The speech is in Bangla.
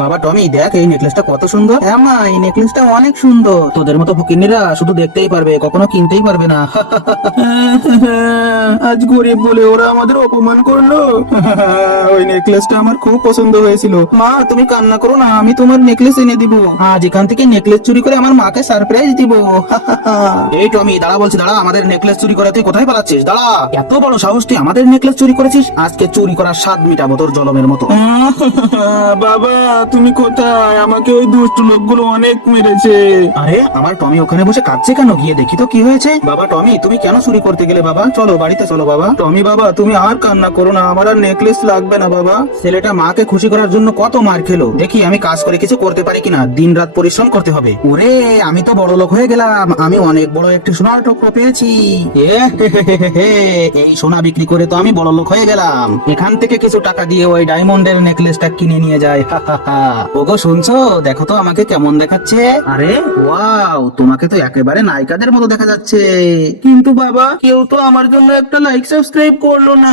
বাবা টমি দেখ এই নেকলেসটা কত সুন্দর। হ্যাঁ মা, এই নেকলেসটা অনেক সুন্দর। তোদের মতো ফকিন্নিরা শুধু দেখতেই পারবে, কখনো কিনতেই পারবে না। আজ গরিব বলে ওরা আমাদের অপমান করলো। ওই নেকলেসটা আমার খুব পছন্দ হয়েছিল। মা তুমি কান্না করো না, আমি তোমার নেকলেস এনে দিব। আজ এখান থেকে নেকলেস চুরি করে আমার মাকে সারপ্রাইজ দিব। এই টমি দাঁড়া বলছি, দাঁড়া। আমাদের নেকলেস চুরি করে তুই কোথায় পালাচ্ছিস? দাঁড়া, এত বড় সাহস তুই আমাদের নেকলেস চুরি করেছিস? আজকে চুরি করার স্বাদ মিটাবো তোর জলমের মতো। বাবা তুমি কোথায়? আমাকে ওই দুষ্ট লোকগুলো অনেক মেরেছে। আরে আমার টমি ওখানে বসে কাঁদছে কেন? গিয়ে দেখি তো কি হয়েছে। বাবা টমি তুমি কেন চুরি করতে গেলে? বাবা চলো বাড়িতে চলো। বাবা টমি বাবা তুমি আর কান্না করো না, আমার আর নেকলেস লাগবে না। বাবা ছেলেটা মাকে খুশি করার জন্য কত মার খেলো, দেখি আমি কাজ করে কিছু করতে পারি কিনা। দিন রাত পরিশ্রম করতে হবে। ওরে আমি তো বড় লোক হয়ে গেলাম, আমি অনেক বড় একটি সোনার টুকরো পেয়েছি। এই সোনা বিক্রি করে তো আমি বড় লোক হয়ে গেলাম। এখান থেকে কিছু টাকা দিয়ে ওই ডায়মন্ডের নেকলেসটা কিনে নিয়ে যায়। ওগো শুনছো, দেখো তো আমাকে কেমন দেখাচ্ছে। আরে ওয়াও, তোমাকে তো একেবারে নায়িকাদের মতো দেখা যাচ্ছে। কিন্তু বাবা কেউ তো আমার জন্য একটা লাইক সাবস্ক্রাইব করলো না।